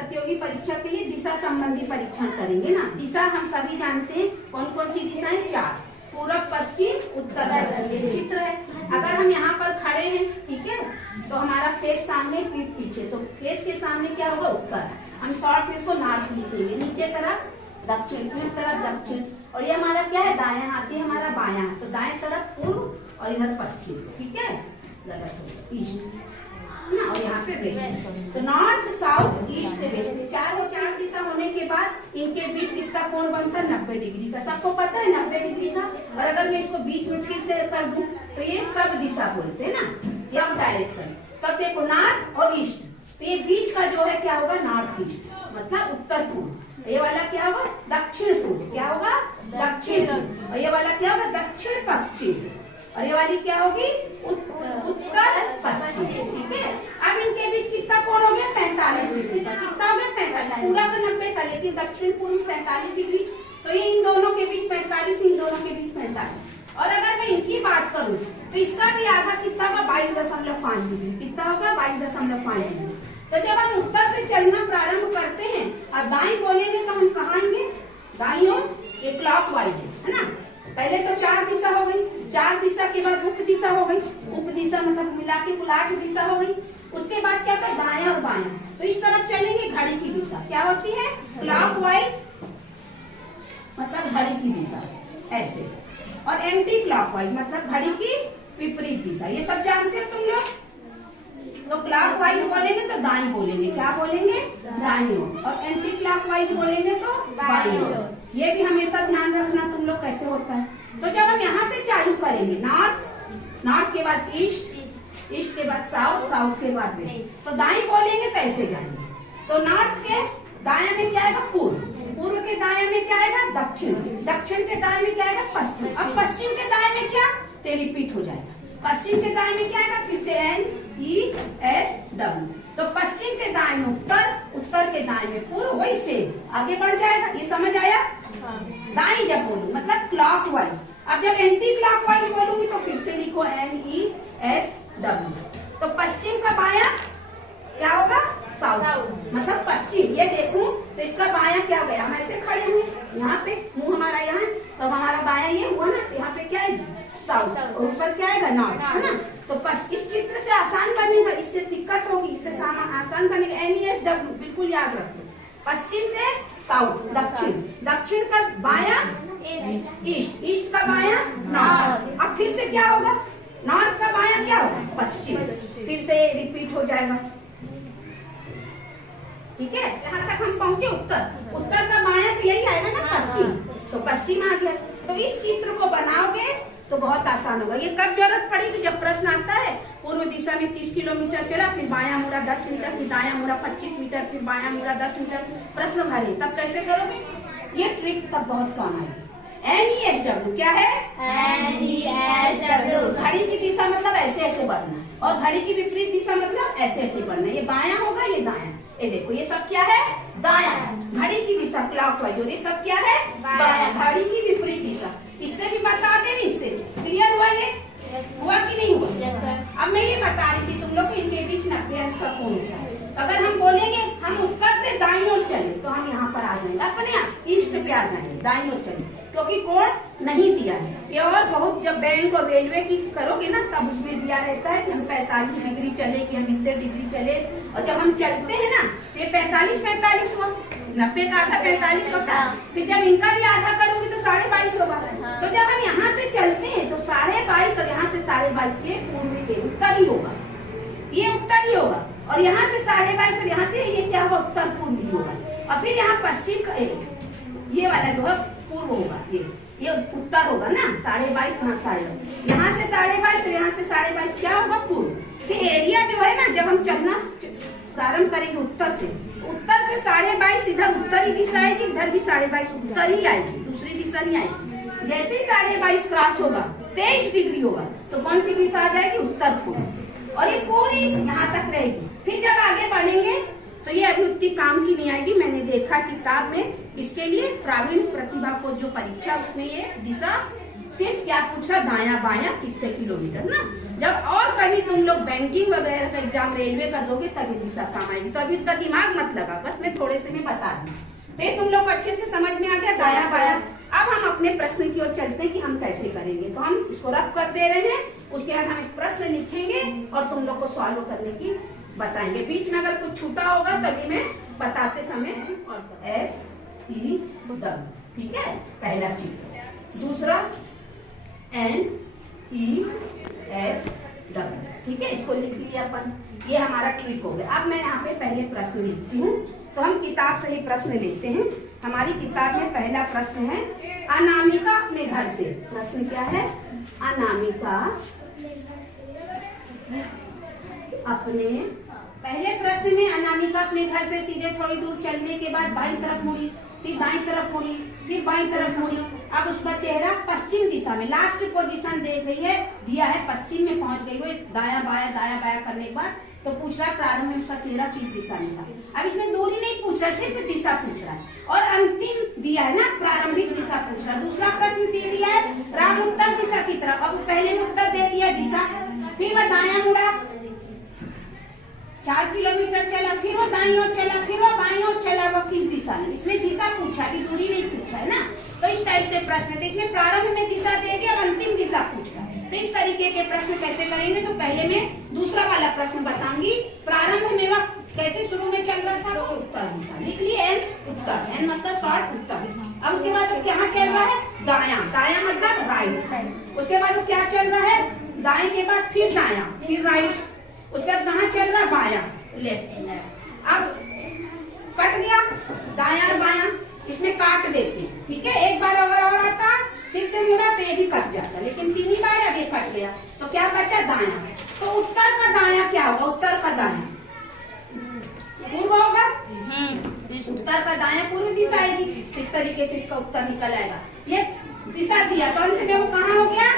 प्रतियोगी परीक्षा के लिए दिशा संबंधी परीक्षण करेंगे ना। दिशा हम सभी जानते हैं, कौन कौन सी दिशाएं? 4, पूरब, पश्चिम, उत्तर, दक्षिण। चित्र है, अगर हम यहाँ पर खड़े हैं, ठीक है, तो हमारा फेस सामने, पीठ पीछे, तो फेस के सामने क्या होगा? उत्तर। हम शॉर्ट में इसको नॉर्थ लिखेंगे, नीचे तरफ दक्षिण, पीठ तरफ दक्षिण, और ये हमारा क्या है? दायां हाथ, ये हमारा बायां, तो दाएं तरफ पूर्व और इधर पश्चिम, ठीक है, ईस्ट ना, और यहाँ पे वेस्ट। तो नॉर्थ, साउथ, ईस्ट, वेस्ट, चार दिशा होने के बाद इनके बीच कितना कोण बनता है? 90 डिग्री का। सबको पता है 90 डिग्री का। और अगर मैं इसको बीच में फिर से कर दूं तो ये सब दिशा बोलते हैं ना, सब डायरेक्शन। तो देखो नॉर्थ और ईस्ट, तो ये बीच का जो है क्या होगा? नॉर्थ ईस्ट, मतलब उत्तर पूर्व। ये वाला क्या होगा? दक्षिण पूर्व। क्या होगा? दक्षिण पूर्व। और ये वाला क्या होगा? दक्षिण पश्चिम। और ये वाली क्या होगी? उत्तर पश्चिम, ठीक है। अब इनके बीच कितना कोण हो गया? 45 डिग्री का। कितना हो गया? 45। पूरा तो 90 था, लेकिन दक्षिण पूर्व 45 डिग्री, तो ये इन दोनों के बीच 45, इन दोनों के बीच 45। और अगर मैं इनकी बात करूं तो इसका भी आधा कितना होगा? 22.5 डिग्री। कितना होगा? 22.5 डिग्री। तो जब हम उत्तर से चलना प्रारंभ करते हैं और दाई बोलेंगे तो हम कहाँ आएंगे? दाई ओर, ये क्लॉकवाइज है ना। पहले तो 4 दिशा हो गई, 4 दिशा के बाद उप दिशा हो गई, उप दिशा मतलब मिला के कुल 8 दिशा हो गई। उसके बाद क्या था? दायां और बायां। तो इस तरफ चलेंगे, घड़ी की दिशा क्या होती है? क्लॉकवाइज, मतलब घड़ी की दिशा ऐसे, और एंटी क्लॉकवाइज मतलब घड़ी की विपरीत दिशा। ये सब जानते हो तुम लोग। तो क्लॉकवाइज बोलेंगे तो दाई बोलेंगे, क्या बोलेंगे? दाई ओर। और एंटी क्लॉकवाइज बोलेंगे तो बाई ओर। ये भी हमेशा ध्यान रखना तुम लोग कैसे होता है। तो जब हम यहाँ से चालू करेंगे, नॉर्थ, नॉर्थ के बाद ईस्ट, ईस्ट के बाद साउथ, साउथ के बाद वेस्ट, तो दाई बोलेंगे तो ऐसे जाएंगे। तो नॉर्थ के दाया में क्या आएगा? पूर्व, पूर्व के दाया में क्या आएगा? दक्षिण, दक्षिण के दाया में क्या आएगा? पश्चिम। अब पश्चिम के दाया में क्या? ते रिपीट हो जाएगा। पश्चिम के दाएं में क्या आएगा? फिर से NESW। तो पश्चिम के दाएं में उत्तर, उत्तर के दाएं में पूर्व, वही से आगे बढ़ जाएगा। ये समझ आया? दाई जब बोलूं मतलब क्लॉकवाइज। अब जब एंटी क्लॉकवाइज बोलूंगी तो फिर से लिखो NESW। तो पश्चिम का बाया क्या होगा? साउथ, मतलब पश्चिम। ये देखूं तो इसका बाया क्या हो गया? हम ऐसे खड़े हुए, यहाँ पे मुंह हमारा यहाँ, तो हमारा बाया ये हुआ ना, यहाँ पे क्या है? साउथ, और ऊपर क्या आएगा? नॉर्थ, है ना। तो बस इस चित्र से आसान बनेगा, इससे दिक्कत होगी, इससे आसान बनेगा। NESW बिल्कुल याद रखो। पश्चिम से साउथ, दक्षिण, दक्षिण का बाया ईस्ट, ईस्ट का बाया नॉर्थ। अब फिर से क्या होगा? नॉर्थ का बाया क्या होगा? पश्चिम। फिर से रिपीट हो जाएगा, ठीक है। यहाँ तक हम पहुंचे उत्तर, उत्तर का बाया तो यही आएगा ना, पश्चिम। तो पश्चिम आ गया। तो इस चित्र को बनाओगे तो बहुत आसान होगा। ये कब जरूरत पड़ेगी? जब प्रश्न आता है पूर्व दिशा में 30 किलोमीटर चला, फिर बायां मुड़ा 10 मीटर, फिर दायां मुड़ा 25 मीटर, फिर बायां मुड़ा 10 मीटर, प्रश्न भरे, तब कैसे करोगे? ये ट्रिक तब बहुत काम आएगी। NESW क्या है? NESW घड़ी की दिशा मतलब ऐसे ऐसे बढ़ना, और घड़ी की विपरीत दिशा मतलब ऐसे ऐसे बढ़ना। ये बायां होगा, ये दायां। ये देखो, ये सब क्या है? दायां, घड़ी की दिशा क्लॉकवाइज। और ये सब क्या है? बायां, घड़ी की विपरीत दिशा। इससे भी बता दे, इससे क्लियर हुआ? ये हुआ कि नहीं हुआ? अब मैं ये बता रही थी तुम लोग को, इनके बीच 90 अंश का कोण होता है। तो अगर हम बोलेंगे हम उत्तर से दाईं ओर चले, तो हम यहाँ पर आ जाएंगे, अपने आप ईस्ट पे आ जाएंगे, दाईं ओर चले, क्योंकि कोण नहीं दिया है। ये और बहुत जब बैंक और रेलवे की करोगे ना, तब उसमें दिया रहता है कि हम 45 डिग्री चले, कि हम इतने डिग्री चले। और जब हम चलते हैं ना, ये 45 हुआ, 90 का आधा 45 होता है। फिर जब इनका भी आधा करूंगी तो 22.5 होगा। तो जब हम यहाँ से चलते हैं तो 22.5 और यहाँ से 22.5, ये पूर्व उत्तर ही होगा, ये उत्तर ही होगा। और यहाँ से 22.5 और यहाँ से ये क्या होगा? उत्तर पूर्व ही होगा। और फिर यहाँ पश्चिम का ये वाला जो है पूर्व होगा, ये उत्तर होगा ना। 22.5, हाँ 22.5, यहाँ से 22.5 और यहाँ से 22.5 क्या होगा? पूर्व। फिर एरिया जो है ना, जब हम चलना प्रारंभ करेंगे उत्तर से 22.5 इधर उत्तरी दिशा आएगी, इधर भी 22.5 उत्तर ही आएगी, दूसरी दिशा नहीं आएगी। जैसे ही 22.5 क्रॉस होगा, 23 डिग्री होगा, तो कौन सी दिशा आ जाएगी? उत्तर पूर्व। और ये पूरी यहाँ तक रहेगी। फिर जब आगे बढ़ेंगे तो ये अभी उतनी काम की नहीं आएगी। मैंने देखा किताब में, इसके लिए प्रावीण्य प्रतिभा को जो परीक्षा, उसमें ये दिशा सिर्फ क्या पूछ रहा, दाया बाया कितने किलोमीटर ना। जब और कभी तुम लोग बैंकिंग वगैरह का एग्जाम रेलवे का दोगे तभी दिशा काम आएगी। तो अभी उतना दिमाग मत लगा, बस मैं थोड़े से भी बता दूं। तो ये तुम लोग को अच्छे से समझ में आ गया दाया बाया। अब हम अपने प्रश्न की ओर चलते हैं कि हम कैसे करेंगे। तो हम इसको रफ कर दे रहे हैं, उसके बाद हम एक प्रश्न लिखेंगे और तुम लोग को सॉल्व करने की बताएंगे। बीच में अगर कुछ छूटा होगा तभी मैं बताते समय SE W, ठीक है, पहला चित्र। दूसरा NES W, ठीक है, इसको लिख लिया अपन। ये हमारा ट्रिक हो गया। अब मैं यहाँ पे पहले प्रश्न लिखती हूँ। तो हम किताब से ही प्रश्न लेते हैं। हमारी किताब में पहला प्रश्न है, अनामिका अपने घर से। प्रश्न क्या है, अनामिका अपने, पहले प्रश्न में अनामिका अपने घर से सीधे थोड़ी दूर चलने के बाद बाईं तरफ मुड़ी, फिर दाईं तरफ मुड़ी, फिर बाईं तरफ मुड़ी। अब उसका चेहरा पश्चिम दिशा में, लास्ट पोजीशन देख रही है, दिया है पश्चिम में पहुंच गई वो। दाया बाया करने के बाद तो पूछ रहा है प्रारंभ में उसका चेहरा किस दिशा में था। अब इसमें दूरी नहीं पूछ रहा, सिर्फ दिशा पूछ रहा है। और अंतिम दिया है ना, प्रारंभिक दिशा पूछ रहा है। दूसरा प्रश्न दे दिया है राम उत्तर दिशा की तरफ। अब पहले में उत्तर दे दिया दिशा, फिर वह दाया मुड़ा, 4 किलोमीटर चला, फिर वो दाईं ओर चला, फिर वो बाईं ओर चला। वो किस दिशा में, इसमें दिशा पूछा कि दूरी नहीं पूछा है ना। तो इस टाइप के प्रश्न थे। इसमें प्रारंभ में दिशा दे दिया, अंतिम दिशा पूछ रहा है। तो इस तरीके के प्रश्न कैसे करेंगे, तो पहले मैं दूसरा वाला प्रश्न बताऊंगी। प्रारंभ में वह कैसे शुरू में चल रहा था, वो उत्तर दिशा लिख लिए, उत्तर, एन मतलब शॉर्ट उत्तर। अब उसके बाद वो क्या चल रहा है, दाया, दाया मतलब राइट। उसके बाद वो क्या चल रहा है, दाएं के बाद फिर दाया, फिर राइट। उसके बाद कहाँ चल रहा, बाया, लेफ्ट। अब कट गया दाया और बाया, इसमें काट देते, ठीक है। एक बार अगर और आता फिर से मुड़ा तो ये भी कट जाता, लेकिन 3 ही बार अभी कट गया तो क्या बचा, दाया। तो उत्तर का दाया क्या होगा, उत्तर का दाया पूर्व होगा। उत्तर का दाया पूर्व दिशा आएगी। इस तरीके से इसका उत्तर निकल आएगा। ये दिशा दिया तो अंत में वो कहाँ हो गया,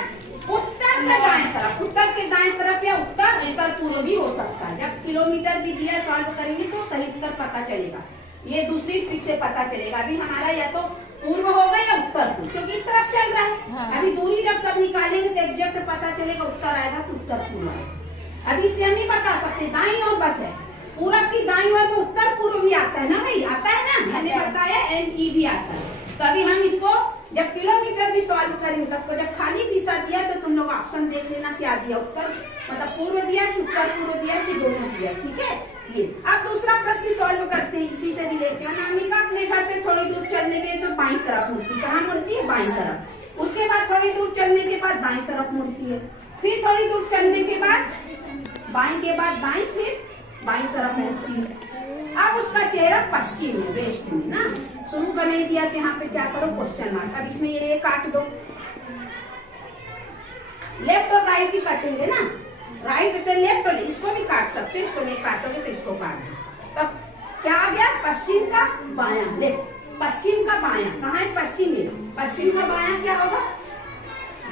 उत्तर का दाएं तरफ। उत्तर के दाएं तरफ या उत्तर पूर्व भी हो सकता है। जब किलोमीटर भी दिया सॉल्व करेंगे तो सही उत्तर पता चलेगा। ये दूसरी ट्रिक से पता चलेगा। अभी हमारा या तो पूर्व होगा या उत्तर पूर्व, क्योंकि इस तरफ चल रहा है। हाँ। अभी दूरी जब सब निकालेंगे तो एग्जैक्ट पता चलेगा उत्तर आएगा कि उत्तर पूर्व आएगा। अभी से हम नहीं बता सकते, दाईं ओर बस है, पूरब की दाईं ओर में उत्तर पूर्व भी आता है ना भाई, आता है ना, मैंने बताया NE भी आता है। तो अभी हम इसको जब किलोमीटर भी सॉल्व करेंगे तब तो जब खाली दिशा दिया तो तुम लोग ऑप्शन देख लेना क्या दिया, उत्तर मतलब पूर्व दिया कि उत्तर पूर्व दिया कि दोनों दिया, ठीक है। ये अब दूसरा प्रश्न सॉल्व करते हैं इसी से रिलेटेड। अनामिका अपने घर से थोड़ी दूर चलने के तो बाईं तरफ मुड़ती, कहाँ मुड़ती है, बाईं तरफ। उसके बाद थोड़ी दूर चलने के बाद दाईं तरफ मुड़ती है, फिर थोड़ी दूर चलने के बाद बाईं के बाद दाईं, फिर बाईं तरफ मुड़ती है। अब उसका चेहरा पश्चिम में, वेस्ट में ना, शुरू कर नहीं दिया तो यहाँ पे क्या करो, क्वेश्चन मार्क। अब इसमें ये काट दो, लेफ्ट और राइट ही कटेंगे ना, राइट से लेफ्ट, और इसको भी काट सकते, इसको नहीं काटोगे तो इसको काट दो। तब क्या आ गया, पश्चिम का बाया, लेफ्ट, पश्चिम का बाया, कहाँ है, पश्चिम में। पश्चिम का बाया क्या होगा,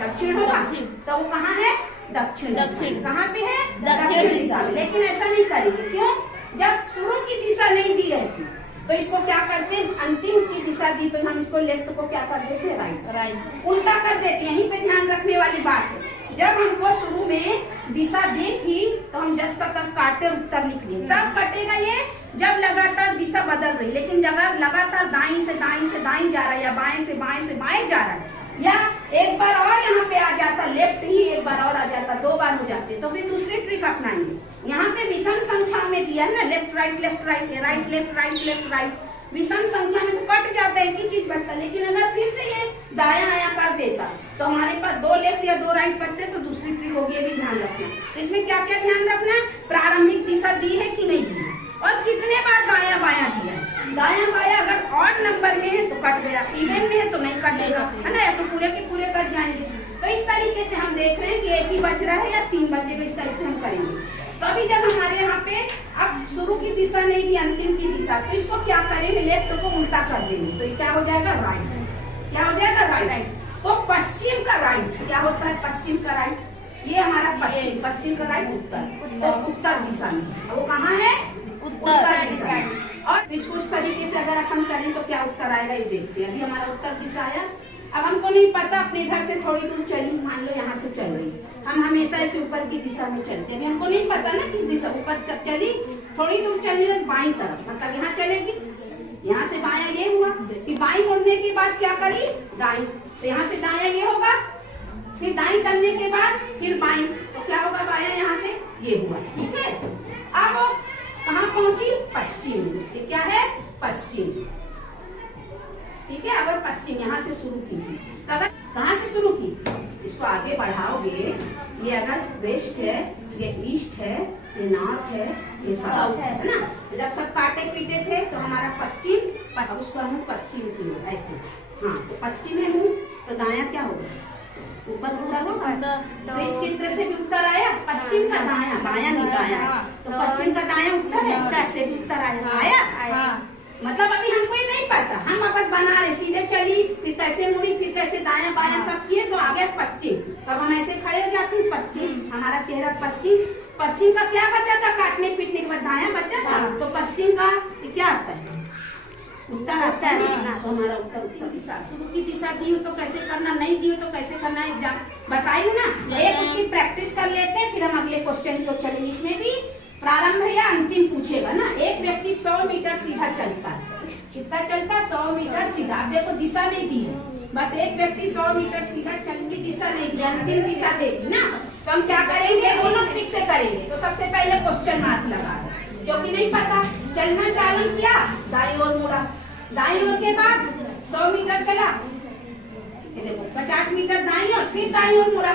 दक्षिण होगा। तो वो कहाँ है, दक्षिण, दक्षिण कहाँ पे है, दक्षिण दिशा में। लेकिन ऐसा नहीं करेंगे, क्यों, जब शुरू की दिशा नहीं दी रहती तो इसको क्या करते हैं, अंतिम की दिशा दी तो हम इसको लेफ्ट को क्या कर देते हैं, राइट, उल्टा कर देते। यहीं पे ध्यान रखने वाली बात है। जब हमको शुरू में दिशा दी थी तो हम जस का तस काटते उत्तर लिख लिए, तब कटेगा ये जब लगातार दिशा बदल रही। लेकिन जगह लगातार दाईं से दाईं जा रहा है, या बाएं से बाएं जा रहा है, या एक बार और यहाँ पे आ जाता लेफ्ट ही, एक बार और आ जाता, 2 बार हो जाते, तो फिर दूसरी ट्रिक अपनाएंगे। यहाँ पे विषम संख्या में दिया है ना, left right left right, right left right, विषम संख्या में तो कट जाता है, एक ही चीज बचता। लेकिन अगर फिर से ये दाया आया कर देता तो हमारे पास 2 लेफ्ट या 2 राइट बचते, तो दूसरी ट्रिक होगी, ये भी ध्यान रखना। तो इसमें क्या क्या ध्यान रखना है, प्रारंभिक दिशा दी है कि नहीं दी है, और कितने बार दाया बाया दिया है। दाया बाया अगर ऑड नंबर में है तो कट गया, इवन में है तो नहीं कटेगा, है ना, या तो पूरे के पूरे कट जाएंगे। तो इस तरीके से हम देख रहे हैं कि एक ही बच रहा है या 3 बचेगा, इस तरीके हम करेंगे। तो अभी जब हमारे यहाँ पे अब शुरू की दिशा नहीं दी, अंतिम की दिशा, तो इसको क्या करेंगे, लेफ्ट को उल्टा कर देंगे, तो ये क्या हो जाएगा, राइट, क्या हो जाएगा, राइट। तो पश्चिम का राइट क्या होता है, पश्चिम का राइट, ये हमारा पश्चिम का राइट उत्तर, तो उत्तर दिशा में, वो कहाँ है, उत्तर दिशा में। और इसको इस तरीके से अगर अपन करें तो क्या उत्तर आएगा, ये देखते हैं। अभी हमारा उत्तर दिशा आया, अब हमको नहीं पता, अपने घर से थोड़ी दूर चली, मान लो यहाँ से चल रही, हम हमेशा ऐसे ऊपर की दिशा में चलते हैं। अभी हमको नहीं पता ना किस दिशा, ऊपर तक चली, थोड़ी दूर चलने लगी बाईं तरफ, मतलब यहाँ चलेगी, यहाँ से बायां ये हुआ, फिर बाईं मुड़ने के बाद क्या करी, दाईं, तो यहाँ से दायां ये होगा, फिर दाईं करने के बाद फिर बाईं, तो क्या होगा, बायां यहाँ से ये हुआ। ठीक है, अब कहाँ पहुंची, पश्चिम, ये क्या है, पश्चिम। ठीक है, अब पश्चिम यहाँ से शुरू की थी, कहाँ से शुरू की, इसको आगे बढ़ाओगे, ये अगर वेस्ट है, ये ईस्ट है, ये नॉर्थ है, ये साउथ है ना। जब सब काटे पीटे थे तो हमारा पश्चिम, अब उसको हम पश्चिम की ओर ऐसे, हाँ तो पश्चिम में हूँ तो दाया क्या होगा, ऊपर उत्तर होगा, तो इस चित्र से भी उत्तर आया, पश्चिम का दाया, बाया नहीं दाया, तो पश्चिम का दाया उत्तर है, उत्तर से भी उत्तर आया। मतलब अभी हमको ये नहीं पता, हम अपन बना रहे, सीधे चली, फिर कैसे मुड़ी, फिर कैसे दाया बाया सब किए, तो आ गया पश्चिम। तब हम ऐसे खड़े हो जाते हैं, पश्चिम, हमारा चेहरा पश्चिम। पश्चिम का क्या बचा था, काटने पीटने के बाद दाया बचा था, तो पश्चिम का क्या आता है, उत्तर आता है ना। तो हमारा उत्तर, उत्तर दिशा, शुरू की दिशा दी हो तो कैसे करना, नहीं दी हो तो कैसे करना, एग्जाम बताई हूँ ना। एक उसकी प्रैक्टिस कर लेते हैं, फिर हम अगले क्वेश्चन को चलेंगे। इसमें भी प्रारंभ या अंतिम पूछेगा ना। एक व्यक्ति 100 मीटर सीधा चलता है, कितना चलता है, 100 मीटर सीधा। अब देखो दिशा नहीं दी है, बस एक व्यक्ति 100 मीटर सीधा चल की दिशा नहीं दी, अंतिम दिशा देगी ना। तो हम क्या करेंगे, दोनों ट्रिक से करेंगे। तो सबसे पहले क्वेश्चन मार्क लगा, क्योंकि नहीं पता, चलना चालू किया, दाईं ओर मुड़ा, दाईं ओर के बाद 100 मीटर चला, ये देखो 50 मीटर दाईं ओर, फिर दाईं ओर मुड़ा।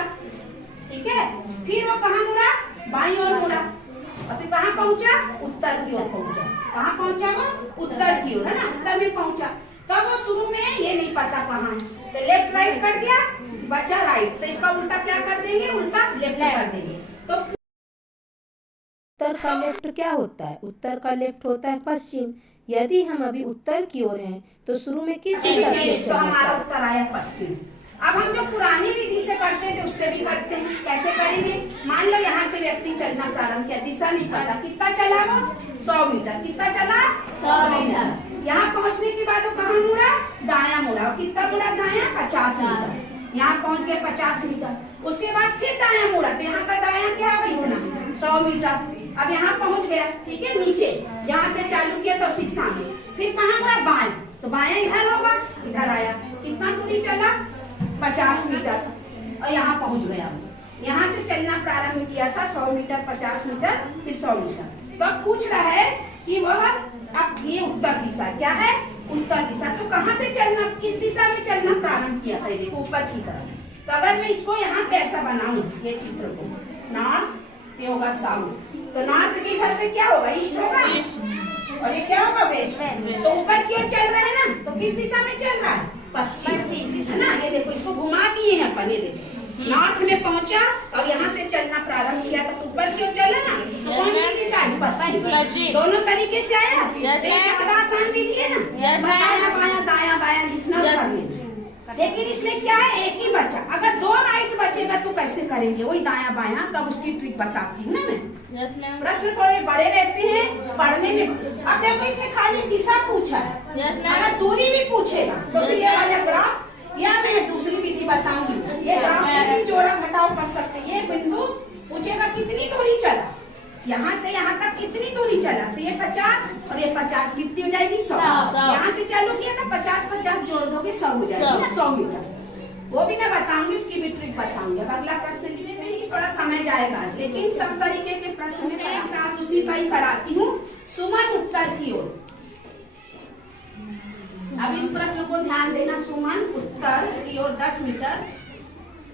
ठीक है, फिर वो कहाँ मुड़ा, बाईं ओर मुड़ा, और फिर कहाँ पहुंचा, उत्तर की ओर पहुंचा। कहाँ पहुंचा वो, उत्तर की ओर, है ना, उत्तर में पहुंचा। तब वो शुरू में ये नहीं पता कहाँ है, तो लेफ्ट राइट कर दिया, बचा राइट, तो इसका उल्टा क्या कर देंगे, उल्टा लेफ्ट कर देंगे। तो उत्तर का लेफ्ट क्या होता है, उत्तर का लेफ्ट होता है पश्चिम। यदि हम अभी उत्तर की ओर हैं तो शुरू में किस दिशा से, तो हमारा उत्तर आया पश्चिम। अब हम जो पुरानी विधि से करते थे उससे भी करते हैं। कैसे करेंगे, मान लो यहाँ से व्यक्ति चलना प्रारंभ किया, दिशा नहीं पता, कितना चला वो, 100 मीटर, कितना चला, 100 मीटर। यहाँ पहुँचने के बाद वो कहाँ मुड़ा, दाया मुड़ा, कितना मुड़ा, दाया 50 मीटर, यहाँ पहुँच गया 50 मीटर। उसके बाद फिर दाया मुड़ा, तो यहाँ का दाया क्या होगा, इतना 100 मीटर। अब यहाँ पहुँच गया, ठीक है, नीचे यहाँ से चालू किया तो सीट सामने, फिर कहाँ मुड़ा, बाएं, तो बाया इधर होगा, इधर आया, कितना दूरी चला, 50 मीटर, और यहाँ पहुंच गया। यहाँ से चलना प्रारंभ किया था 100 मीटर, 50 मीटर, फिर 100 मीटर। तो अब पूछ रहा है कि वह, अब ये उत्तर दिशा क्या है, उत्तर दिशा, तो कहाँ से चलना, किस दिशा में चलना प्रारंभ किया था, देखो ऊपर की तरफ। तो अगर मैं इसको यहाँ पे ऐसा बनाऊं, ये चित्र को, नॉर्थ, ये होगा साउथ, तो नॉर्थ के इधर पे क्या होगा, ईस्ट होगा, और ये क्या होगा, वेस्ट। तो ऊपर की ओर चल रहा है ना, तो किस दिशा में चल रहा है, पश्चिम, है ना। ये देखो, इसको घुमा दिए हैं अपन, ये देखो नॉर्थ में पहुंचा और यहाँ से चलना प्रारंभ किया, तो ऊपर की ओर चला ना, तो कौन सी दिशा है, पश्चिम। दोनों तरीके से आया, कितना आसान विधि है ना, दाया बाया, दाया बाया लिखना करने। लेकिन इसमें क्या है, एक ही बचा, अगर 2 राइट बचेगा तो कैसे करेंगे, वही दाया बाया, तब उसकी ट्रिक बताती हूँ ना मैं। प्रश्न थोड़े बड़े रहते हैं पढ़ने में। अब देखो, इसमें खाली दिशा पूछा है, अगर दूरी भी पूछेगा तो ये वाला ग्राफ, या मैं दूसरी विधि बताऊंगी, ये ग्राफ में भी जोड़ा घटाव कर सकते हैं। ये बिंदु पूछेगा कितनी दूरी चला, यहाँ से यहाँ तक कितनी दूरी चला, तो ये 50 और ये 50 कितनी हो जाएगी, 100। यहाँ से चालू किया था 50-50 जोड़ दोगे 100 हो जाएगी ना, 100 मीटर। वो भी मैं बताऊंगी, उसकी भी ट्रिक बताऊंगी। अब अगला प्रश्न लिखने में ही थोड़ा समय जाएगा, लेकिन सब तरीके के प्रश्न में मैं उसी का ही कराती हूँ। सुमन उत्तर की ओर, अब इस प्रश्न को ध्यान देना, सुमन उत्तर की ओर 10 मीटर।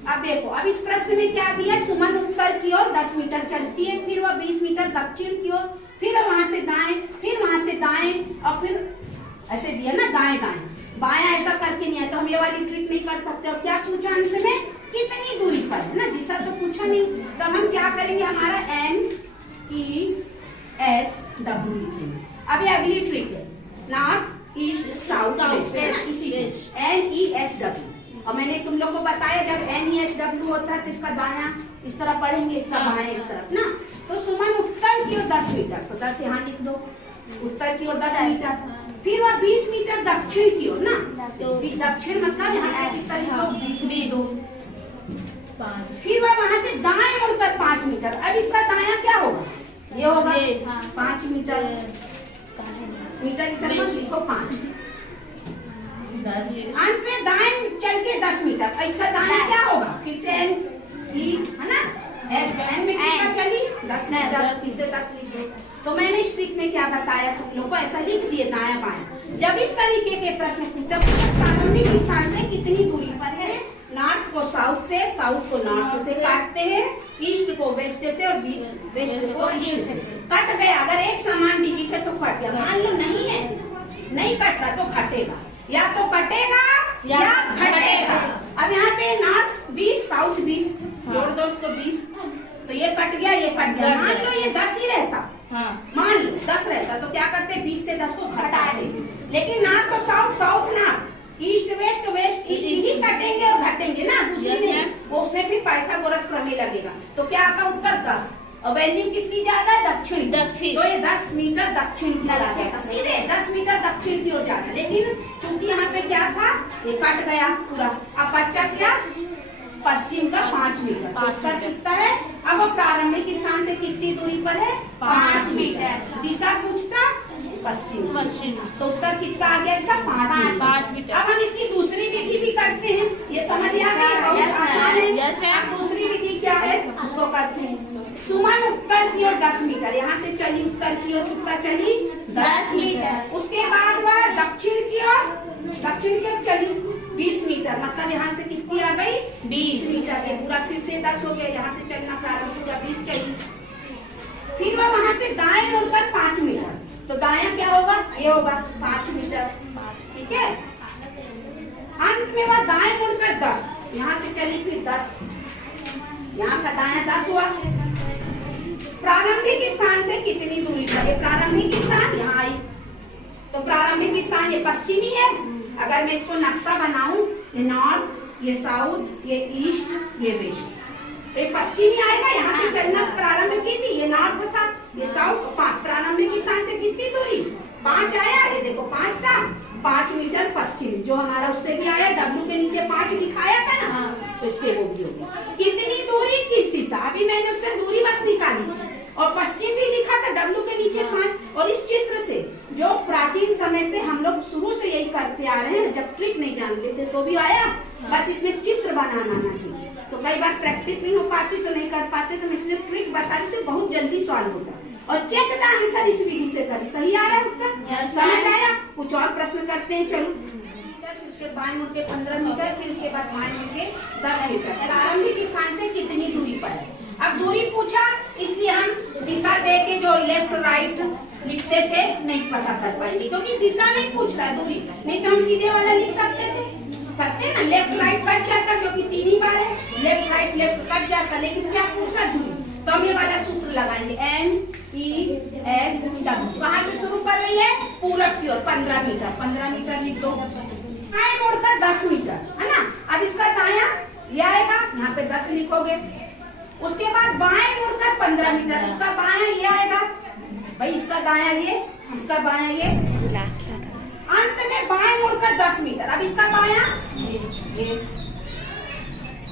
अब देखो, अब इस प्रश्न में क्या दिया, सुमन उत्तर की ओर 10 मीटर चलती है, फिर वह 20 मीटर दक्षिण की ओर, फिर वहां से दाएं, फिर वहां से दाएं, और फिर ऐसे दिया ना, दाएं दाएं बाया, ऐसा करके नहीं है। तो हम ये वाली ट्रिक नहीं कर सकते। और क्या पूछा अंत में, कितनी दूरी पर है ना, दिशा तो पूछा नहीं। तो हम क्या करेंगे, हमारा NESW लिखेंगे। अब ये अगली ट्रिक है, नॉर्थ ईस्ट साउथ वेस्ट, इसी NESW। और मैंने तुम लोग को बताया, जब NESW होता है तो इसका दाया इस तरफ पढ़ेंगे, इसका बाया इस तरफ ना। तो सुमन उत्तर की ओर 10 मीटर, तो 10 यहाँ लिख दो, उत्तर की ओर 10 मीटर, फिर वह 20 मीटर दक्षिण की ओर ना, तो दक्षिण मतलब यहाँ पे कितना लिखो 20 दो, फिर वह वहां से दाएं मुड़कर 5 मीटर। अब इसका दायां क्या होगा, ये होगा 5 मीटर, मीटर लिखो 5, अंत में दाएं चल के 10 मीटर। इसका दायां क्या होगा, फिर से एन ई है ना, एस एन में कितना चली 10 मीटर, फिर से 10 लिख दो। तो मैंने स्ट्रिक में क्या बताया तुम लोग को, ऐसा लिख दिए दायां बायां। जब इस तरीके के प्रश्न पूछते प्रारंभिक स्थान से कितनी दूरी पर है, नॉर्थ को साउथ से, साउथ को नॉर्थ से काटते हैं, ईस्ट को वेस्ट से और वेस्ट को ईस्ट से। कट गया, अगर एक समान डिजिट है तो कट गया, मान लो नहीं है, नहीं कट रहा तो घटेगा, या तो कटेगा या घटेगा। अब यहाँ पे नॉर्थ 20 साउथ 20 जोड़ दो उसको 20, तो ये कट गया ये कट गया। मान लो ये 10 ही रहता, मान लो 10 रहता तो क्या करते 20 से 10 को घटाते, लेकिन नॉर्थ तो south, south north, east west, west east ही कटेंगे और घटेंगे ना, दूसरी नहीं, वो उसमें फिर पाइथागोरस प्रमेय लगेगा। तो क्या आता उत्तर 10, और वैल्यू किसकी ज्यादा, दक्षिण, तो ये 10 मीटर दक्षिण की ओर जाता, सीधे 10 मीटर दक्षिण की ओर जाता। लेकिन चूंकि यहाँ पे क्या था, ये कट गया पूरा, अब बच्चा क्या पश्चिम का 5 मीटर, उत्तर कितना है। अब प्रारंभिक स्थान से कितनी दूरी पर है, 5 मीटर, दिशा पूछता पश्चिम, तो उत्तर कितना आ गया इसका 5 मीटर। अब हम इसकी दूसरी विधि भी करते हैं, ये समझ आ गई, बहुत आसान है। अब दूसरी विधि क्या है उसको करते हैं। सुमन उत्तर की ओर 10 मीटर, यहाँ से चली उत्तर की ओर कितना चली 10 मीटर, उसके बाद वह दक्षिण की ओर चली 20 मीटर, मतलब यहाँ से कितनी आ गई 20 मीटर, ये पूरा फिर से 10 हो गया, यहाँ से चलना प्रारंभ हुआ 20 चली, फिर वह वहां से दाएं मुड़कर 5 मीटर, तो दायां क्या होगा, ये होगा 5 मीटर, ठीक है। अंत में वह दाएं मुड़कर 10, यहाँ से चली फिर 10, यहाँ का दायां 10 हुआ। प्रारंभिक स्थान से कितनी दूरी पर है, प्रारंभिक स्थान यहाँ आई, तो प्रारंभिक स्थान ये पश्चिमी है। अगर मैं इसको नक्शा बनाऊं, ये नॉर्थ, ये साउथ, ये ईस्ट, ये वेस्ट, तो ये पश्चिमी आएगा, यहाँ से चलना प्रारंभ की थी, ये नॉर्थ था, ये साउथ। प्रारंभिक स्थान से कितनी दूरी 5 आया, ये देखो 5 था, 5 मीटर पश्चिम, जो हमारा उससे भी आया, W के नीचे 5 दिखाया था ना, तो इससे वो भी हो गया। कितनी दूरी किस दिशा, अभी मैंने उससे दूरी बस निकाली और पश्चिम भी लिखा था, W के नीचे 5। और इस चित्र से जो प्राचीन समय से हम लोग शुरू से यही करते आ रहे हैं, जब ट्रिक नहीं जानते थे तो भी आया, बस इसमें चित्र बनाना आना चाहिए। तो कई बार प्रैक्टिस नहीं हो पाती तो नहीं कर पाते, तो इसलिए ट्रिक बताने से बहुत जल्दी सॉल्व होता है। और चेक द आंसर इस विधि से कभी सही आ रहा है उत्तर, समझ आया। कुछ और प्रश्न करते हैं, चलो। उसके बाएं मुड़ के 15 मीटर, फिर उसके बाद बाएं मुड़ के 10 मीटर, प्रारंभिक स्थान से कितनी दूरी पर है। अब दूरी पूछा, इसलिए हम दिशा दे के जो लेफ्ट राइट लिखते थे नहीं पता कर पाएंगे, क्योंकि दिशा नहीं पूछ रहा दूरी, नहीं तो हम सीधे वाला लिख सकते थे, करते ना, लेफ्ट राइट कट जाता, क्योंकि 3 ही बार है, लेफ्ट राइट लेफ्ट कट जाता, लेकिन क्या पूछ रहा दूरी, तो हम ये वाला सूत्र लगाएंगे, NES, वहां से शुरू कर रही है पूरब की ओर 15 मीटर, 15 मीटर लिख दो, दाएं मुड़कर 10 मीटर है ना। अब इसका दायां ये आएगा, यहाँ पे 10 लिखोगे, उसके बाद बाएं मुड़कर 15 मीटर, इसका बायां ये आएगा, भाई इसका दायां ये, इसका बायां ये, अंत में बाएं मुड़कर 10 मीटर। अब इसका बायां ये,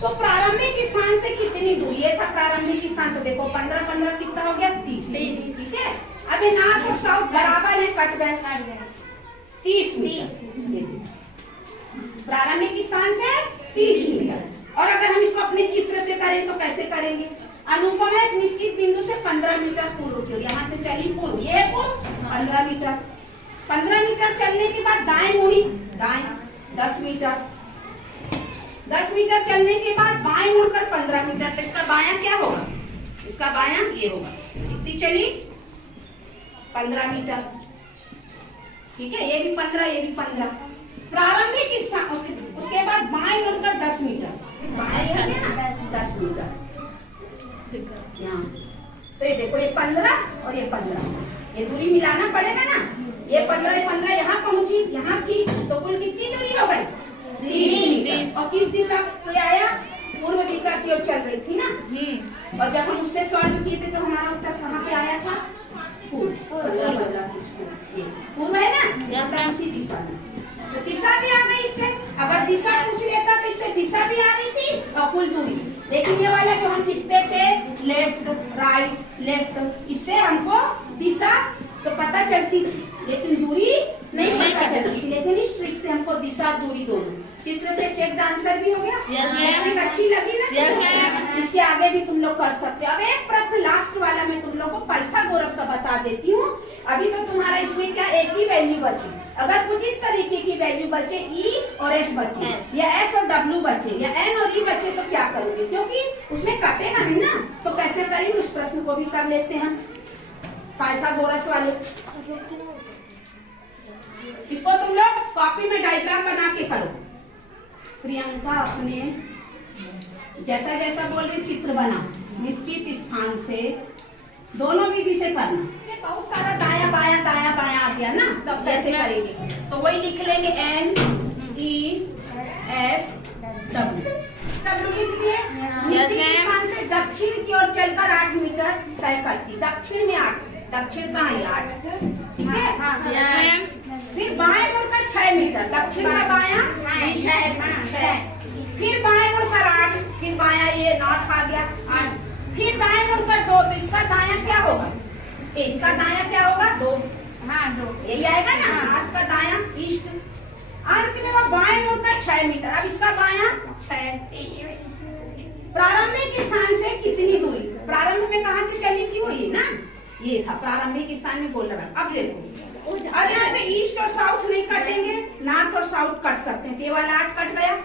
तो प्रारंभिक स्थान से कितनी दूरी, ये था प्रारंभिक स्थान, तो देखो 15 15 कितना हो गया 30, ठीक है। अब ये नॉर्थ और साउथ बराबर है, कट गए 30 मीटर, प्रारंभिक स्थान से 30 मीटर। और अगर हम इसको अपने चित्र से करें तो कैसे करेंगे, अनुपमा एक निश्चित बिंदु से 15 मीटर पूर्व की ओर, यहाँ से चली पूर्व, ये पूर्व 15 मीटर, 15 मीटर चलने के बाद दाएं मुड़ी, दाएं 10 मीटर, 10 मीटर चलने के बाद बाएं मुड़कर 15 मीटर, तो इसका बायां क्या होगा, इसका बायां ये होगा, कितनी चली 15 मीटर, ठीक है, ये भी 15 ये भी 15। प्रारंभिक स्थान, उसके बाद बाएं मुड़कर 10 मीटर, बाएं हो गया ना 10 मीटर, यहाँ तो ये देखो ये 15 और ये 15, ये दूरी मिलाना पड़ेगा ना, ये 15 यहाँ पहुंची, यहाँ थी, तो कुल कितनी दूरी हो गई 30 मीटर। और किस दिशा को आया, पूर्व दिशा की ओर चल रही थी ना, और जब हम उससे सॉल्व किए थे तो हमारा उत्तर कहाँ पे आया था, पूर्व। उसी दिशा में। तो दिशा भी आ गई इससे, अगर दिशा पूछ लेता तो इससे दिशा भी आ रही थी और कुल दूरी। लेकिन ये वाला जो हम लिखते थे लेफ्ट राइट लेफ्ट, इससे हमको दिशा तो पता चलती थी लेकिन दूरी नहीं पता चलती थी। लेकिन इस ट्रिक से हमको दिशा और दूरी दोनों। चित्र से चेक द आंसर भी हो गया। ट्रिक अच्छी लगी ना? इसके आगे भी तुम लोग कर सकते हो। अब एक प्रश्न लास्ट वाला मैं तुम लोग को पाइथागोरस का बता देती हूँ। अभी तो तुम्हारा इसमें क्या एक ही वैल्यू बची। अगर कुछ इस तरीके की वैल्यू बचे, ई और एस बचे या एस और डब्ल्यू बचे या एन और ई बचे तो क्या करोगे? क्योंकि उसमें कटेगा नहीं ना, तो कैसे करेंगे उस प्रश्न को भी कर लेते हैं पाइथागोरस वाले। इसको तुम लोग कॉपी में डायग्राम बना के करो। प्रियंका अपने जैसा जैसा बोल रही चित्र बना, निश्चित स्थान से दोनों विधि से करना। बहुत सारा दाया बाया आ गया ना, तब कैसे करेंगे? तो वही लिख लेंगे N E S W. W लिख लिए। निश्चित स्थान से दक्षिण की ओर चलकर 8 मीटर तय करती। दक्षिण में 8, दक्षिण कहाँ है 8, ठीक है। फिर बाएं मुड़कर 6 मीटर, दक्षिण का बायां 6, फिर बाएं मुड़कर 8, फिर बायां ये नॉर्थ आ गया 8, फिर दाएं मुड़कर 2, तो इसका दायां क्या होगा? इसका दायां क्या होगा? 2, हाँ 2 यही आएगा ना। नॉर्थ का दायां ईस्ट। अंत में वो बाएं मुड़कर 6 मीटर। अब इसका बायां 6। प्रारंभिक स्थान से कितनी दूरी? प्रारंभ में कहाँ से चली थी वो? ये ना, ये था प्रारंभिक स्थान में बोल रहा। अब देखो, अब यहाँ पे ईस्ट और साउथ नहीं कटेंगे, नॉर्थ और साउथ कट सकते हैं। ये वाला 8 कट गया,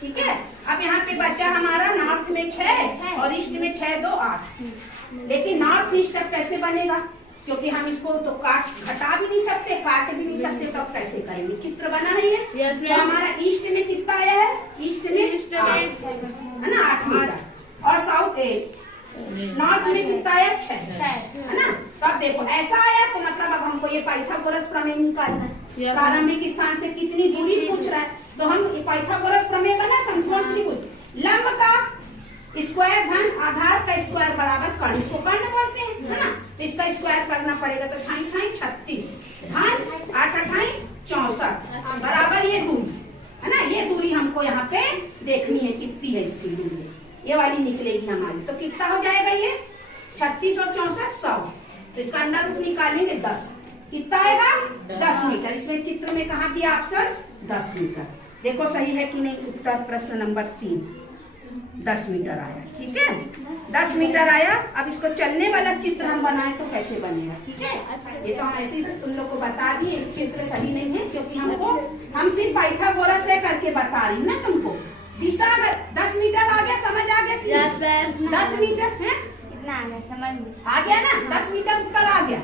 ठीक है। अब यहाँ पे बचा हमारा नॉर्थ में 6 और ईस्ट में 6 2 8। लेकिन नॉर्थ ईस्ट तक कैसे बनेगा? क्योंकि हम इसको तो घटा भी नहीं सकते, काट भी नहीं सकते, तो कैसे करेंगे? चित्र बना है ये। तो हमारा ईस्ट में कितना आया है? ईस्ट में 8 है ना, 8 मीटर। और साउथ 8, नॉर्थ में कितना आया? 6 है ना। तो अब देखो ऐसा आया तो मतलब अब हमको ये पाइथागोरस प्रमेय निकालना है। प्रारंभिक स्थान से कितनी दूरी पूछ रहा है, तो हम पाइथागोरस प्रमेय बना समकोण त्रिभुज। लंब का स्क्वायर धन आधार का स्क्वायर बराबर कर्ण, इसको कर्ण बोलते हैं, है ना। तो इसका स्क्वायर करना पड़ेगा। तो 6 6 36 धन 8 8 64 बराबर ये दूरी, है ना। ये दूरी हमको यहाँ पे देखनी है कितनी है इसकी दूरी। ये वाली निकलेगी हमारी। तो कितना हो जाएगा ये? 36 और 64 100। तो इसका अंडर रूट निकालेंगे 10। कितना आएगा? 10 मीटर। इसमें चित्र में कहा दिया ऑप्शन 10 मीटर। देखो सही है कि नहीं। उत्तर प्रश्न नंबर 3 10 मीटर आया, ठीक है। 10 मीटर आया। अब इसको चलने वाला चित्र हम बनाए तो कैसे बनेगा, ठीक है। ये तो हम ऐसे ही तुम लोग को बता दिए। चित्र सही नहीं है क्योंकि हम सिर्फ पाइथागोरस से करके बता रही हूँ ना तुमको। दिशा अगर 10 मीटर आ गया, समझ आ गया कि 10 मीटर है, समझ आ गया ना। 10 मीटर उत्तर आ गया।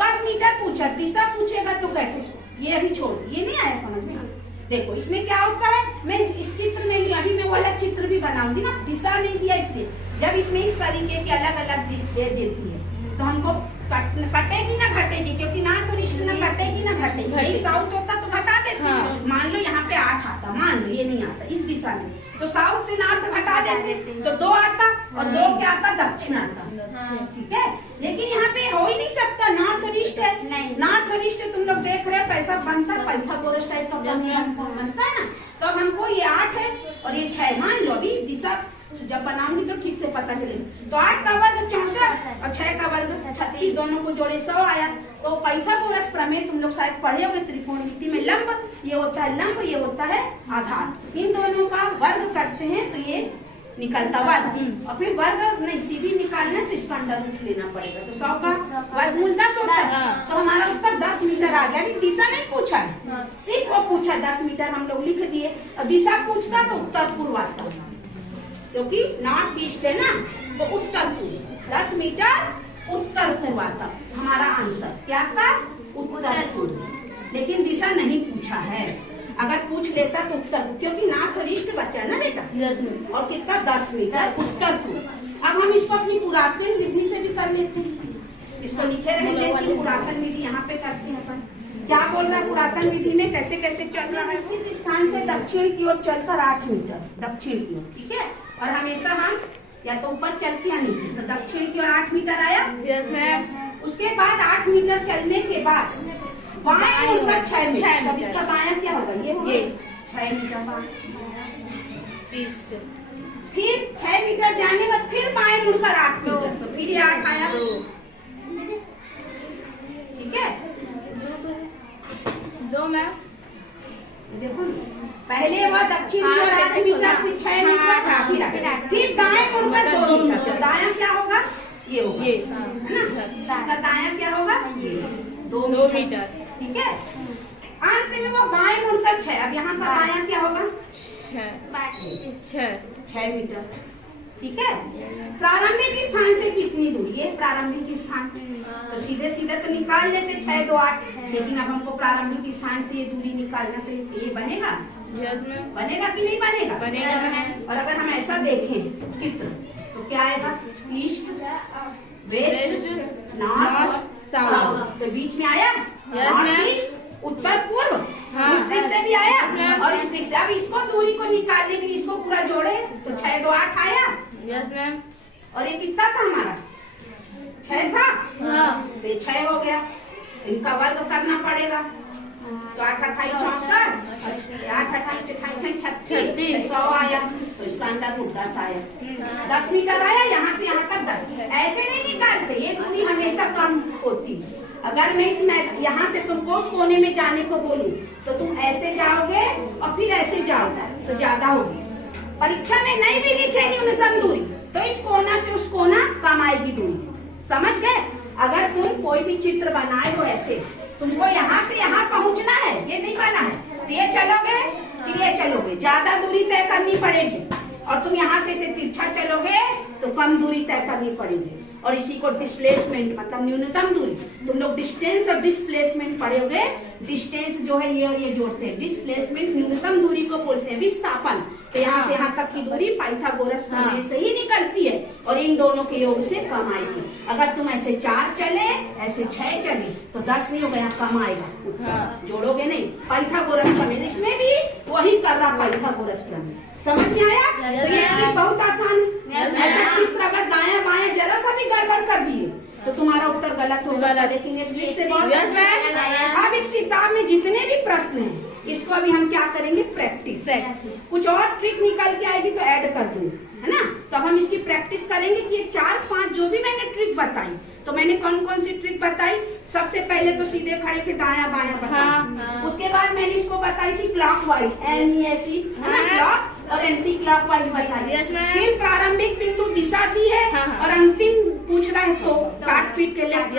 10 मीटर पूछा, दिशा पूछेगा तो कैसे? ये अभी छोड़, ये नहीं आया समझ में। देखो इसमें क्या होता है, मैं इस चित्र में अभी मैं वाला चित्र भी बनाऊंगी ना। दिशा नहीं दिया इसलिए, जब इसमें इस तरीके के अलग अलग दे देती है तो हमको कटेगी ना घटेगी, क्योंकि ना तो रिश्ते ना कटेगी ना घटेगी। साउथ होता तो घटा देते। मान लो यहाँ पे 8 आता, मान लो ये नहीं आता इस दिशा में, तो साउथ से नॉर्थ घटा देते तो 2 आता और 2 क्या आता? दक्षिण आता, ठीक है। लेकिन यहाँ पे हो ही नहीं सकता, नॉर्थ और ईस्ट है। नॉर्थ और ईस्ट तुम लोग देख रहे हो कैसा बनता है, पाइथागोरस टाइप का बनता है ना। तो अब हमको ये 8 है और ये 6, मान लो अभी दिशा जब बनाऊंगी तो ठीक से पता चलेगा। तो 8 का वर्ग 64 और 6 का वर्ग 36, दोनों को जोड़े 100 आया। तो पाइथागोरस प्रमेय तुम लोग शायद पढ़े होंगे त्रिकोणमिति में। लंब ये होता है लंब, ये होता है आधार। इन दोनों का वर्ग करते हैं तो ये निकलता वर्ग। और फिर वर्ग नहीं सीधी निकालना है तो इसका अंडर रूट लेना पड़ेगा। तो 100 का वर्गमूल 10 होता है। तो हमारा उत्तर 10 मीटर आ गया। अभी दिशा नहीं पूछा है, सिर्फ वो पूछा 10 मीटर हम लोग लिख दिए। और दिशा पूछता तो उत्तर पूर्व आता, क्योंकि नॉर्थ ईस्ट है ना, तो उत्तर पूर्व 10 मीटर उत्तर पूर्व आता हमारा आंसर। क्या था? उत्तर पूर्व। लेकिन दिशा नहीं पूछा है। अगर पूछ लेता तो उत्तर, क्योंकि नॉर्थ और ईस्ट बचा ना बेटा। और कितना? 10 मीटर उत्तर पूर्व। अब हम इसको अपनी पुरातन विधि से भी कर लेते हैं। इसको लिखे रहेंगे कि पुरातन विधि यहाँ पे करते हैं अपन। क्या बोल रहा है पुरातन विधि में, कैसे कैसे चल रहा है? निश्चित स्थान से दक्षिण की ओर चलकर 8 मीटर दक्षिण की ओर, ठीक है। और हमेशा हम या तो ऊपर चलते या नीचे, तो दक्षिण की ओर 8 मीटर आया। उसके बाद 8 मीटर चलने के बाद बाएं मुड़कर 6 मीटर, तब इसका दायां क्या होगा? ये होगा 6 मीटर बाएं। फिर 6 मीटर जाने के बाद फिर बाएं मुड़कर 8 मीटर, तो फिर ये 8 आया। ठीक है, 2 मैम। देखो पहले वह दक्षिण की ओर 8 मीटर, फिर 6 मीटर, फिर दाएं मुड़कर 2 मीटर, तो दायां क्या होगा? ये होगा, है ना? इसका दायां क्या होगा? 2 मीटर। ठीक है, अंत में वो बाएं मुड़कर 6, अब यहाँ पर दायां क्या होगा? 6 मीटर। ठीक है, प्रारंभिक स्थान से कितनी दूरी है? प्रारंभिक स्थान तो सीधे सीधे तो निकाल लेते 6 2 8, लेकिन अब हमको प्रारंभिक स्थान से ये दूरी निकालना, तो ये बनेगा? बनेगा कि नहीं बनेगा? बनेगा। और अगर हम ऐसा देखें चित्र तो क्या आएगा? ईस्ट वेस्ट नॉर्थ साउथ, तो बीच में आया नॉर्थ ईस्ट, उत्तर पूर्व, इस ट्रिक से भी आया और इस ट्रिक से। अब इसको दूरी को निकालने के लिए इसको पूरा जोड़े तो 6 2 8 आया। Yes ma'am. और ये कितना था हमारा? 6 था। तो ये 6 हो गया, इनका वर्ग करना पड़ेगा, तो 8 28 64, 8 28 36 100 आया, तो इसका अंडर रूट 10 आया। 10 मीटर आया, यहाँ से यहाँ तक 10। ऐसे नहीं निकालते, ये दूरी हमेशा कम होती। अगर मैं इसमें यहाँ से तुमको उस कोने में जाने को बोलूं तो तुम ऐसे जाओगे और फिर ऐसे जाओगे तो ज्यादा होगी। परीक्षा में नहीं भी लिखे न्यूनतम दूरी, तो इस कोना से उस कोना कम आएगी दूरी। समझ गए? अगर तुम कोई भी चित्र बनाए हो ऐसे, तुमको यहाँ से यहाँ पहुँचना है, ये नहीं बना है, तो ये चलोगे फिर ये चलोगे, ज्यादा दूरी तय करनी पड़ेगी। और तुम यहाँ से तिरछा चलोगे तो कम दूरी तय करनी पड़ेगी। और इसी को डिस्प्लेसमेंट मतलब न्यूनतम दूरी, तुम लोग डिस्टेंस और डिस्प्लेसमेंट पढ़ोगे। डिस्टेंस जो है ये जोड़ते हैं, डिस्प्लेसमेंट न्यूनतम दूरी को बोलते हैं, विस्थापन। तो यहाँ से यहाँ तक की दूरी पाइथागोरस प्रमेय से ही निकलती है और इन दोनों के योग से कम आएगी। अगर तुम ऐसे 4 चले ऐसे 6 चले तो 10 नहीं होगा, यहाँ कम आएगा। जोड़ोगे नहीं, पाइथागोरस प्रमेय, इसमें भी वही कर रहा पाइथागोरस प्रमेय। समझ में आया? तो ये बहुत आसान है। ऐसा चित्र अगर दाया बाया जरा सा भी गड़बड़ कर दिए तो तुम्हारा उत्तर गलत हो सकता है, लेकिन ये ट्रिक से बहुत अच्छा है। अब इस किताब में जितने भी प्रश्न हैं इसको अभी हम क्या करेंगे? प्रैक्टिस। कुछ और ट्रिक निकल के आएगी तो ऐड कर दूंगी, है ना? तो अब हम इसकी प्रैक्टिस करेंगे कि 4 5 जो भी मैंने ट्रिक बताई, तो मैंने कौन कौन सी ट्रिक बताई? सबसे पहले तो सीधे खड़े के दाया बाया बताया। उसके बाद मैंने इसको बताई थी क्लॉकवाइज, NESE, है ना? क्लॉक और एंटी क्लॉकवाइज बताई। फिर प्रारंभिक बिंदु दिशा दी है और अंतिम पूछ रहा है तो काट पीट के लेफ्ट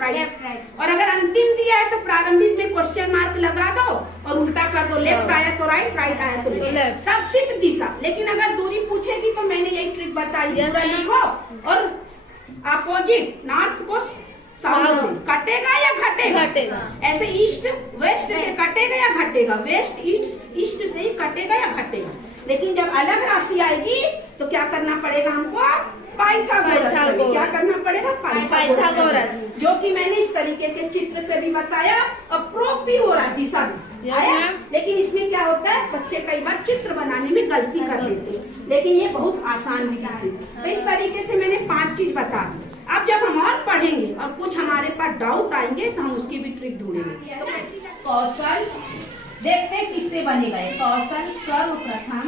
राइट। और अगर अंतिम दिया है तो प्रारंभिक में क्वेश्चन मार्क लगा दो और उल्टा कर दो, लेफ्ट आया तो राइट, राइट आया तो लेफ्ट, तब सिर्फ दिशा। लेकिन अगर दूरी पूछेगी तो मैंने यही ट्रिक बताई, पूरा लिखो और अपोजिट नॉर्थ को साउथ से कटेगा या घटेगा। ऐसे ईस्ट वेस्ट से कटेगा या घटेगा, वेस्ट ईस्ट से ही कटेगा या घटेगा। लेकिन जब अलग राशि आएगी तो क्या करना पड़ेगा हमको? पाइथागोरस। क्या करना पड़ेगा? पाइथागोरस, जो कि मैंने इस तरीके के चित्र से भी बताया और प्रूफ भी हो रहा, दिशा भी आया। लेकिन इसमें क्या होता है, बच्चे कई बार चित्र बनाने में गलती कर देते हैं, लेकिन ये बहुत आसान भी है। तो इस तरीके से मैंने 5 चीज बता दी। अब जब हम और पढ़ेंगे और कुछ हमारे पास डाउट आएंगे तो हम उसकी भी ट्रिक ढूंढेंगे। तो कौशल देखते हैं किससे बनेगा ये कौशल। सर्वप्रथम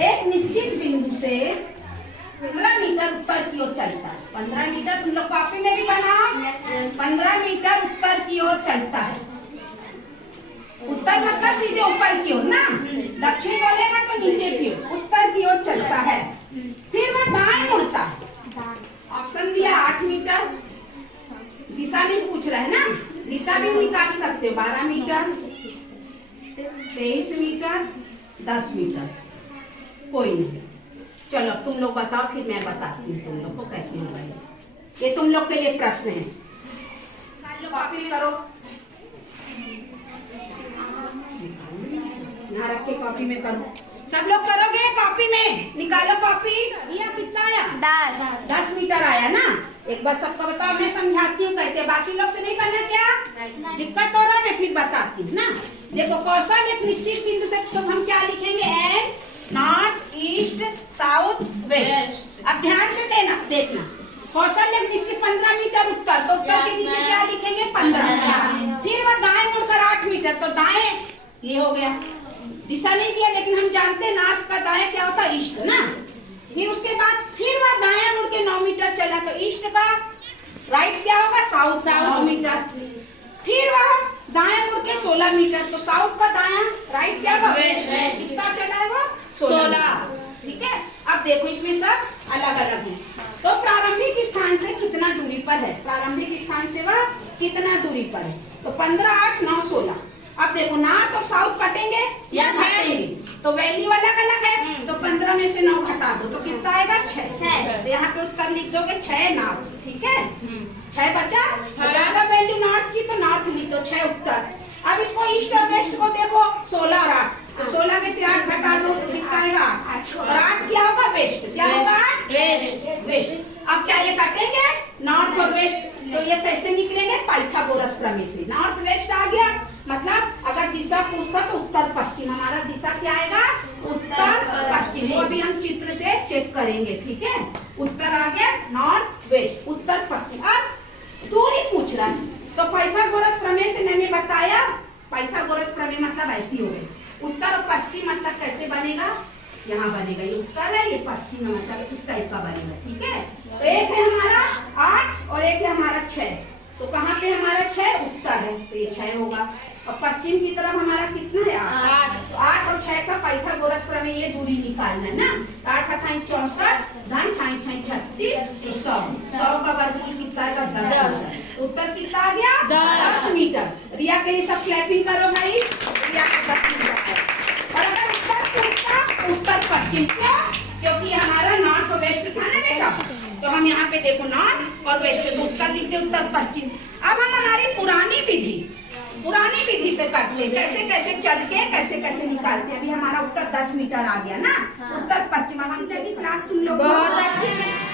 एक निश्चित बिंदु से 15 मीटर उत्तर की ओर चलता है। 15 मीटर तुम लोग कॉपी में भी बनाओ। 15 मीटर उत्तर की ओर चलता है। उत्तर मतलब सीधे ऊपर की ओर ना, दक्षिण बोलेगा तो नीचे की ओर, उत्तर की ओर चलता है। फिर वो दाएं मुड़ता है। ऑप्शन दिया 8 मीटर, दिशा नहीं पूछ रहा है ना, दिशा भी निकाल सकते हो। 12 मीटर, 23 मीटर, 10 मीटर, कोई नहीं। चलो तुम लोग बताओ, फिर मैं बताती हूँ तुम लोग को कैसे होगा। ये तुम लोग के लिए प्रश्न है, कॉपी करो। यहाँ रख के कॉपी में करो, सब लोग करोगे कॉपी में, निकालो कॉपी। ये कितना आया? 10 मीटर आया ना। एक बार सबका बताओ, मैं समझाती हूँ कैसे, बाकी लोग से नहीं करना। क्या दिक्कत हो रहा है मैं फिर बताती हूँ ना। देखो कौशल एक निश्चित बिंदु से, तो हम क्या लिखेंगे? N north east south west. अब ध्यान से देखना, कौशल्य डिस्ट्रिक्ट 15 मीटर उत्तर, तो उत्तर के नीचे क्या लिखेंगे 15। फिर वह दाएं मुड़कर 8 मीटर, तो दाएं ये हो गया, दिशा नहीं दिया लेकिन हम जानते हैं नॉर्थ का दाएं क्या होता है ईस्ट ना। फिर उसके बाद फिर वह दाया मुड़ के 9 मीटर चला, तो ईस्ट का राइट क्या होगा साउथ 9 मीटर। फिर वह दाया मुड़ के 16 मीटर, तो साउथ का दाया राइट क्या होगा वेस्ट। कितना चला है वो 16। ठीक है, अब देखो इसमें सब अलग अलग है। तो प्रारंभिक स्थान से कितना दूरी पर है, प्रारंभिक स्थान से वह कितना दूरी पर है, तो 15, 8, 9, 16। अब देखो नॉर्थ और साउथ कटेंगे या घटेंगे, तो वैल्यू अलग अलग है, तो 15 में से 9 घटा दो तो कितना आएगा 6। तो यहाँ पे उत्तर लिख दोगे 6 नॉर्थ। ठीक है, 6 बचा, ज्यादा वैल्यू नॉर्थ की तो नॉर्थ लिख दो 6 उत्तर। अब इसको ईस्ट और वेस्ट को देखो 16 और 8, तो 16 में से 8 घटा दो तो कितना आएगा 8, और 8 क्या होगा वेस्ट, क्या होगा 8 वेस्ट। अब क्या ये कटेंगे नॉर्थ और वेस्ट, तो ये कैसे निकलेंगे पाइथागोरस प्रमेय से। नॉर्थ वेस्ट आ गया, मतलब अगर दिशा पूछता तो उत्तर पश्चिम, हमारा दिशा क्या आएगा उत्तर पश्चिम। वो अभी हम चित्र से चेक करेंगे। ठीक है, उत्तर आ गया नॉर्थ वेस्ट, उत्तर पश्चिम। अब दूरी पूछ रहा है, तो पाइथागोरस प्रमेय से मैंने बताया, पाइथागोरस प्रमेय मतलब ऐसी हो गई। उत्तर और पश्चिम मतलब कैसे बनेगा, यहाँ बनेगा, ये उत्तर है ये पश्चिम है, मतलब इस टाइप का बनेगा। ठीक है, तो एक है हमारा 8 और एक है हमारा 6, तो कहाँ पे हमारा 6 उत्तर है, तो ये 6 होगा। और पश्चिम की तरफ हमारा कितना है 8, तो 8 और 6 का पाइथागोरस प्रमेय ये दूरी निकालना है ना। 8 अठाई 64, धन 6 6 36, तो 100 का वर्गमूल कितना है 10। उत्तर कितना आ गया 10 मीटर। रिया के लिए सब क्लैपिंग करो भाई, रिया का 10 मीटर है। और अगर उत्तर पूछता उत्तर पश्चिम, क्यों, क्योंकि हमारा नॉर्थ और वेस्ट था ना बेटा, तो हम यहाँ पे देखो नॉर्थ और वेस्ट, तो उत्तर लिखते उत्तर पश्चिम। अब हम हमारी पुरानी विधि से करते हैं, कैसे कैसे चल के कैसे कैसे निकालते हैं। अभी हमारा उत्तर 10 मीटर आ गया ना, उत्तर पश्चिम। हम क्लास तुम लोग बहुत अच्छी है।